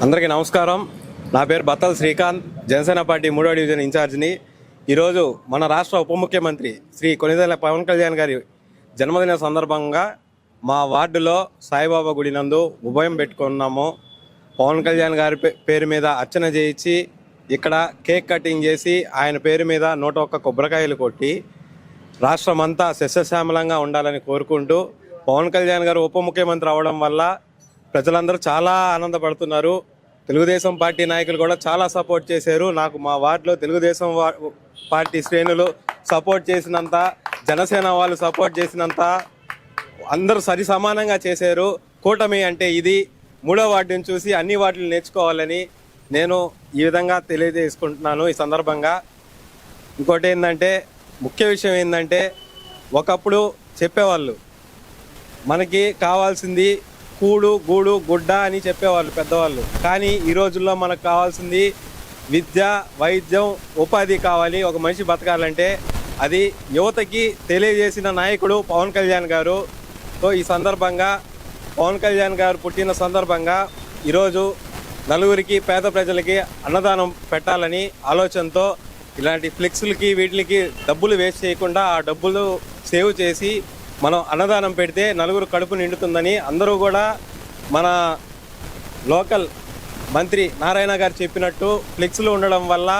అందరికీ నమస్కారం. నా పేరు బత్తల శ్రీకాంత్ జనసేన పార్టీ మూడో డివిజన్ ఇన్ఛార్జిని. ఈరోజు మన రాష్ట్ర ఉప ముఖ్యమంత్రి శ్రీ కొనిదెల పవన్ కళ్యాణ్ గారి జన్మదిన సందర్భంగా మా వార్డులో సాయిబాబా గుడి నందు ఉభయం పెట్టుకున్నాము. పవన్ కళ్యాణ్ గారి పే- పేరు మీద అర్చన చేయించి ఇక్కడ కేక్ కటింగ్ చేసి ఆయన పేరు మీద నూట ఒక్క కొబ్బరికాయలు కొట్టి రాష్ట్రం అంతా సస్యశ్యామలంగా ఉండాలని కోరుకుంటూ పవన్ కళ్యాణ్ గారు ఉప ముఖ్యమంత్రి అవడం వల్ల ప్రజలందరూ చాలా ఆనందపడుతున్నారు. తెలుగుదేశం పార్టీ నాయకులు కూడా చాలా సపోర్ట్ చేశారు. నాకు మా వార్డులో తెలుగుదేశం వా- పార్టీ శ్రేణులు సపోర్ట్ చేసినంత జనసేన వాళ్ళు సపోర్ట్ చేసినంత అందరూ సరి సమానంగా చేశారు. కూటమి అంటే ఇది. మూడో వార్డుని చూసి అన్ని వార్డులు నేర్చుకోవాలని నేను ఈ విధంగా తెలియజేసుకుంటున్నాను ఈ సందర్భంగా. ఇంకోటి ఏంటంటే ముఖ్య విషయం ఏంటంటే ఒకప్పుడు చెప్పేవాళ్ళు మనకి కావాల్సింది కూడు గూడు గుడ్డ అని చెప్పేవాళ్ళు పెద్దవాళ్ళు. కానీ ఈ రోజుల్లో మనకు కావాల్సింది విద్య వైద్యం ఉపాధి కావాలి. ఒక మనిషి బతకాలంటే అది యువతకి తెలియజేసిన నాయకుడు పవన్ కళ్యాణ్ గారు. సో ఈ సందర్భంగా పవన్ కళ్యాణ్ గారు పుట్టిన సందర్భంగా ఈరోజు నలుగురికి పేద ప్రజలకి అన్నదానం పెట్టాలని ఆలోచనతో ఇలాంటి ఫ్లెక్స్లకి వీటికి డబ్బులు వేస్ట్ చేయకుండా ఆ డబ్బులు సేవ్ చేసి మనం అన్నదానం పెడితే నలుగురు కడుపు నిండుతుందని అందరూ కూడా మన లోకల్ మంత్రి నారాయణ గారు చెప్పినట్టు ఫ్లెక్స్లు ఉండడం వల్ల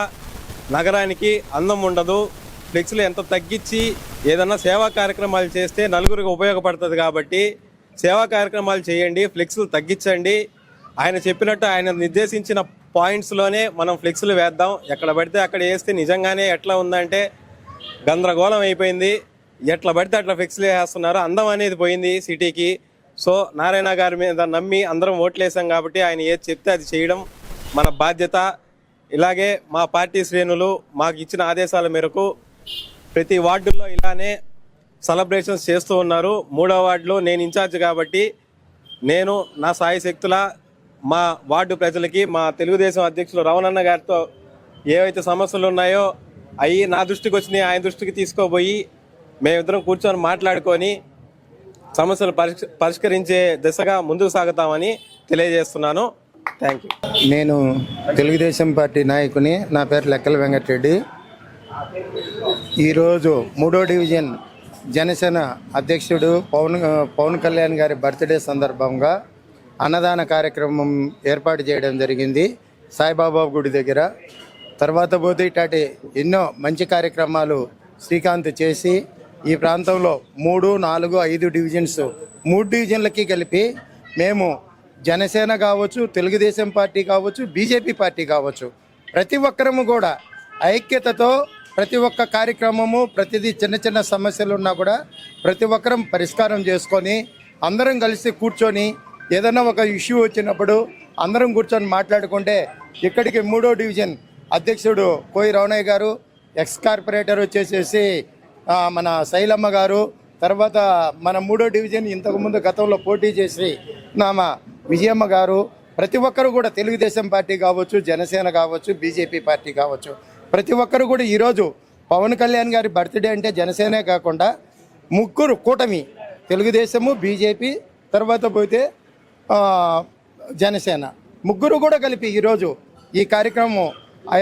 నగరానికి అందం ఉండదు. ఫ్లెక్స్లు ఎంత తగ్గించి ఏదన్నా సేవా కార్యక్రమాలు చేస్తే నలుగురికి ఉపయోగపడుతుంది కాబట్టి సేవా కార్యక్రమాలు చేయండి ఫ్లెక్స్లు తగ్గించండి. ఆయన చెప్పినట్టు ఆయన నిర్దేశించిన పాయింట్స్లోనే మనం ఫ్లెక్స్లు వేద్దాం. ఎక్కడ పడితే అక్కడ వేస్తే నిజంగానే ఎట్లా ఉందంటే గందరగోళం అయిపోయింది. ఎట్లా పడితే అట్లా ఫ్లెక్స్లు చేస్తున్నారు. అందం అనేది పోయింది సిటీకి. సో నారాయణ గారి మీద నమ్మి అందరం ఓట్లేసాం కాబట్టి ఆయన ఏది చెప్తే అది చేయడం మన బాధ్యత. ఇలాగే మా పార్టీ శ్రేణులు మాకు ఇచ్చిన ఆదేశాల మేరకు ప్రతి వార్డుల్లో ఇలానే సెలబ్రేషన్స్ చేస్తూ ఉన్నారు. మూడో వార్డులో నేను ఇన్ఛార్జ్ కాబట్టి నేను నా సాయి శక్తుల మా వార్డు ప్రజలకి మా తెలుగుదేశం అధ్యక్షులు రవణన్న గారితో ఏవైతే సమస్యలు ఉన్నాయో అవి నా దృష్టికి వచ్చినాయి ఆయన దృష్టికి తీసుకోబోయి మేమిద్దరం కూర్చొని మాట్లాడుకొని సమస్యలు పరిష్ పరిష్కరించే దిశగా ముందుకు సాగుతామని తెలియజేస్తున్నాను. థ్యాంక్ యూ నేను తెలుగుదేశం పార్టీ నాయకుని నా పేరు లెక్కల వెంకటరెడ్డి. ఈరోజు మూడో డివిజన్ జనసేన అధ్యక్షుడు పవన్ పవన్ కళ్యాణ్ గారి బర్త్డే సందర్భంగా అన్నదాన కార్యక్రమం ఏర్పాటు చేయడం జరిగింది సాయిబాబా గుడి దగ్గర. తర్వాత పోతే ఇట్లాంటి ఎన్నో మంచి కార్యక్రమాలు శ్రీకాంత్ చేసి ఈ ప్రాంతంలో మూడు నాలుగు ఐదు డివిజన్స్ మూడు డివిజన్లకి కలిపి మేము జనసేన కావచ్చు తెలుగుదేశం పార్టీ కావచ్చు బీజేపీ పార్టీ కావచ్చు ప్రతి ఒక్కరము కూడా ఐక్యతతో ప్రతి ఒక్క కార్యక్రమము ప్రతిదీ చిన్న చిన్న సమస్యలు ఉన్నా కూడా ప్రతి ఒక్కరం పరిష్కారం చేసుకొని అందరం కలిసి కూర్చొని ఏదైనా ఒక ఇష్యూ వచ్చినప్పుడు అందరం కూర్చొని మాట్లాడుకుంటే ఇక్కడికి మూడో డివిజన్ అధ్యక్షుడు కోయి రవణయ్య గారు ఎక్స్ కార్పొరేటర్ వచ్చేసేసి మన శైలమ్మ గారు తర్వాత మన మూడో డివిజన్ ఇంతకుముందు గతంలో పోటీ చేసి నామ విజయమ్మ గారు ప్రతి ఒక్కరు కూడా తెలుగుదేశం పార్టీ కావచ్చు జనసేన కావచ్చు బీజేపీ పార్టీ కావచ్చు ప్రతి ఒక్కరు కూడా ఈరోజు పవన్ కళ్యాణ్ గారి బర్త్డే అంటే జనసేనే కాకుండా ముగ్గురు కూటమి తెలుగుదేశము బీజేపీ తర్వాత పోతే జనసేన. ముగ్గురు కూడా కలిపి ఈరోజు ఈ కార్యక్రమం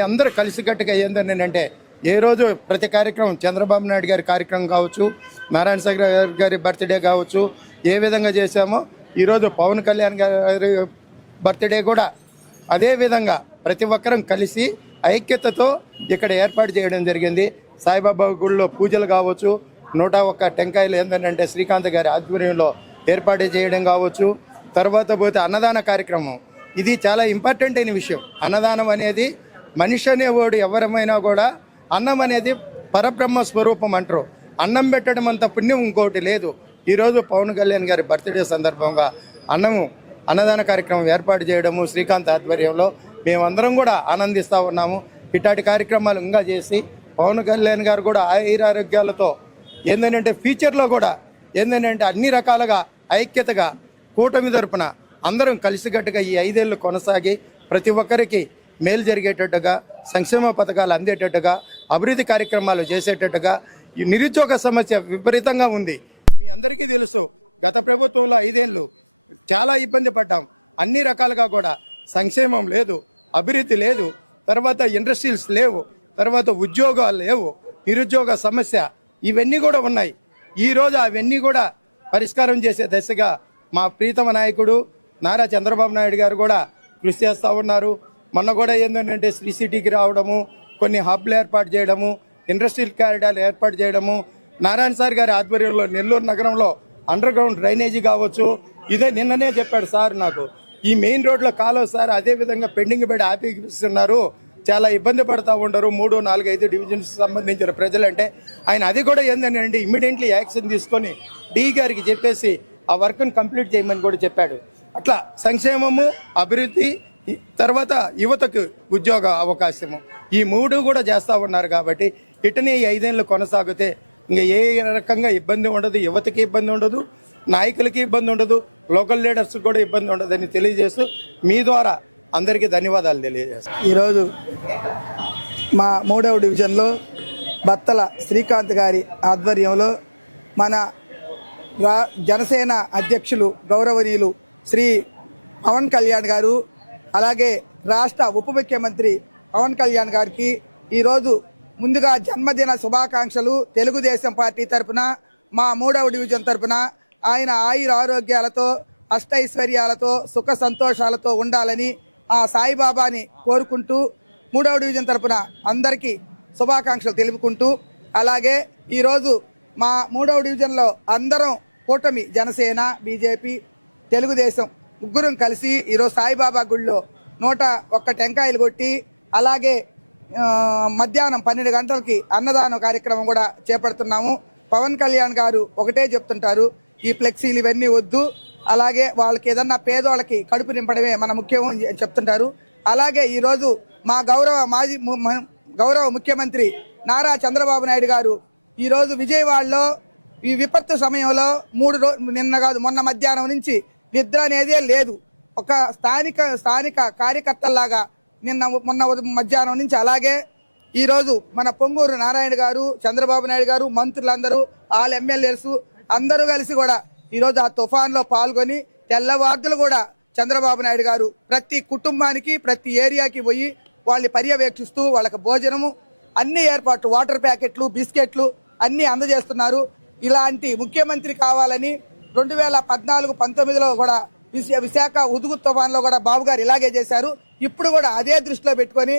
అందరూ కలిసికట్టుగా ఏందని అంటే ఏ రోజు ప్రతి కార్యక్రమం చంద్రబాబు నాయుడు గారి కార్యక్రమం కావచ్చు నారాయణ సాగర్ గారి బర్త్డే కావచ్చు ఏ విధంగా చేశామో ఈరోజు పవన్ కళ్యాణ్ గారి బర్త్డే కూడా అదే విధంగా ప్రతి ఒక్కరం కలిసి ఐక్యతతో ఇక్కడ ఏర్పాటు చేయడం జరిగింది. సాయిబాబా గుడిలో పూజలు కావచ్చు నూట ఒక్క టెంకాయలు ఏంటంటే శ్రీకాంత్ గారి ఆధ్వర్యంలో ఏర్పాటు చేయడం కావచ్చు తర్వాత పోతే అన్నదాన కార్యక్రమం. ఇది చాలా ఇంపార్టెంట్ అయిన విషయం. అన్నదానం అనేది మనిషి అనేవాడు ఎవరమైనా కూడా అన్నం అనేది పరబ్రహ్మ స్వరూపం అంటారు. అన్నం పెట్టడం అంత పుణ్యం ఇంకోటి లేదు. ఈరోజు పవన్ కళ్యాణ్ గారి బర్త్డే సందర్భంగా అన్నము అన్నదాన కార్యక్రమం ఏర్పాటు చేయడము శ్రీకాంత్ ఆధ్వర్యంలో మేమందరం కూడా ఆనందిస్తూ ఉన్నాము. ఇట్లాంటి కార్యక్రమాలు ఇంకా చేసి పవన్ కళ్యాణ్ గారు కూడా ఆయురారోగ్యాలతో ఏంటంటే ఫ్యూచర్లో కూడా ఏంటంటే అన్ని రకాలుగా ఐక్యతగా కూటమి తరపున అందరం కలిసికట్టుగా ఈ ఐదేళ్ళు కొనసాగి ప్రతి ఒక్కరికి మేలు జరిగేటట్టుగా సంక్షేమ పథకాలు అందేటట్టుగా అభివృద్ధి కార్యక్రమాలు చేసేటట్టుగా ఈ నిరుద్యోగ సమస్య విపరీతంగా ఉంది. మీ అందరికీ తెలుసు గత ప్రభుత్వంలో ఐదేళ్ళు చాలా ఇబ్బంది పడ్డాం. అన్ని రకాలుగా కూడా సంక్షేమం లేదు అభివృద్ధి లేదు తర్వాత ఇండస్ట్రీస్ లేవు తర్వాత ఉద్యోగాలు లేవు నిరుద్యోగ సమస్య ఇవన్నీ కూడా ఉన్నాయి. ఈరోజు అవన్నీ కూడా పరిష్కారం చేసే దశగా మా ప్రీతమ నాయకుడు నారా చంద్రబాబు నాయుడు గారు కూడా కృషి చేస్తూ ఉన్నారు. మొన్న కూడా ఏంటంటే శ్రీ సిటీకి రావడము కొన్ని హబ్లు ఏర్పాటు చేయడము ఇండస్ట్రియల్ కారిడార్లు ఏర్పాటు చేయడము నారాయణ సార్ గారి ఆధ్వర్యంలో నెల్లూరు నగరంలో అండర్ గ్రౌండ్ డ్రైనేజీ కావచ్చు. ఇదే నిన్ననే చెప్పాడు సార్ నాకు. ఈ మెయిన్ రోడ్లో కాలువ సార్ అదే విధంగా పెండింగ్ పెట్టి ఆపిస్తున్నారు చాలా ఇబ్బంది పడతా ఉండరు. మూడు నాలుగు ఐదు డివిజన్స్ సంబంధించిన ప్రజలంటే. ఆయన అది కూడా ఏంటంటే ఇమ్మీడియట్లీ యాక్షన్ తీసుకొని డి గారికి చెప్పేసి ఆ వర్క్ను కంప్లీట్ చేయమని కూడా చెప్పాడు. అట్లా సంక్షేమము అభివృద్ధి తర్వాత యువతకు ఉద్యోగ అవకాశము. ఈ మూడు కూడా చేస్తూ ఉన్నారు కాబట్టి ఇటనే ఈ ఐదేళ్ళు కొనసాగితే ఇంకా ఏ రకంగా ఇబ్బంది ఉండదు. యువతకి ఇబ్బంది ఉండదు నాయకులకి ఇబ్బంది ఉండదు లోకల్ లీడర్స్ కూడా ఇబ్బంది ఉండదని తెలియజేస్తూ మీ ద్వారా అందరికీ ధన్యవాదాలు తెలియజేస్తాను. ఈరోజు మా మూడవ డివిజన్లో బత్తల శ్రీకాంత్ గారి ఆధ్వర్యంలో మన రా జనసేన అధ్యక్షులు గౌరవనీయులు శ్రీ పవన్ కళ్యాణ్ గారు అలాగే రాష్ట్ర ఉప ముఖ్యమంత్రి పవన్ కళ్యాణ్ గారికి ఈరోజు ముందుగా జన్మదిన శుభాకాంక్షలు తెలుగుదేశం పార్టీ తరపున మా మూడవ డివిజన్ తరపున ఆయన ఆయుర ఆరోగ్యాలతో అష్టైశ్వర్యాలతో సుఖ సంతోషాలతో ఉండాలని ఆ సాయిబాబాని కోరుకుంటూ మూడవ డివిజన్ తరపున అందరికీ శుభాకాంక్షలు తెలుపుకుంటూ అలాగే ఈరోజు మా మూడవ డివిజన్లో అందరం కూటమి జనసేన బీజేపీ తెలుగుదేశం ముగ్గురం కలిసి ఈరోజు సాయిబాబా గుడిలో నూట ఒక్క టెంకాయలు కొట్టి అలాగే మధ్యాహ్నం పన్నెండు గంటలకి అన్నదానం కార్యక్రమం కూడా చేపడుతున్నాము. పవన్ కళ్యాణ్ గారు ఒకటే చెప్తుంటారు ఈ ఫ్లెక్సీలు ఇవన్నీ వద్దు అలాగే వాళ్ళకి ఏదన్నా పేదవాళ్ళకి కడుపు నింపడమే మన ముఖ్యం చెప్తుంటారు. అలాగే ఈరోజు మా గౌరవ మాజీ గౌరవ ముఖ్యమంత్రి నారా చంద్రబాబు నాయుడు గారు ఈరోజు విజయవాడలో ఈ విపత్తు సమయంలో మూడు రో నిన్న కాదు మొన్న మధ్యాహ్నం నుంచి నిద్ర అనేదే లేదు. ఒక స్థానిక స్థానిక కార్యకర్తల్లాగా నిన్న మొన్న ఉదయం మధ్యాహ్నం నుంచి అలాగే ఈరోజు మన పొంగూరు నారాయణ గారు చంద్రబాబు నాయుడు గారు మంత్రులందరూ వాళ్ళ ఎమ్మెల్యేస్ అందరూ కలిసి కూడా ఈరోజు ఆ తుఫాన్లో పాల్గొని తెల్లవార్దులు కూడా చంద్రబాబు నాయుడు గారు ప్రతి కుటుంబానికి ప్రతి ఏరియాకి పోయి వాళ్ళని పర్యవేక్షిస్తూ వాళ్ళకి భోజనము అన్ని ఏర్పాట్లు వాటర్ ప్యాకెట్లు బిస్కెట్లు అన్నీ అందజేస్తున్నారు. ఇలాంటి ముఖ్యమంత్రి కావాలని రెండు వేల పద్నాలుగు పంతొమ్మిదిలో కూడా విశ విశాఖ ఉదుగు తుఫాన్లో కూడా బాబు గారు ఇలాగే చేశారు. ఇప్పుడు కూడా అదే దృష్టిలో పెట్టుకొని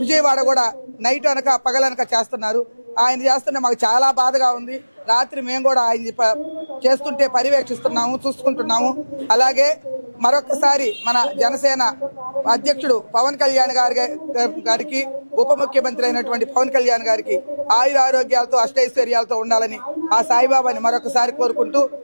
విజయవాడ కూడా నైట్ అనక పగలనక చేస్తున్నారు. ఆయన చేస్తుంటే మాకు చాలా బాధగా ఉంది. రాత్రి మేము కూడా ఆయన చేస్తుంటే పర్యవేక్షిస్తున్నాము చూసుకుంటున్నాము. అలాగే మరొకసారి మన జనసేన అధ్యక్షుడు పవన్ కళ్యాణ్ గారి గారికి ఉప ముఖ్యమంత్రి అయినటువంటి పవన్ కళ్యాణ్ గారికి ఆయుర ఆరోగ్యాలతో అష్టైశ్వర్యాలతో ఉండాలని ఆ సాయిబాబాని మరొకసారి కోరుకుంటూ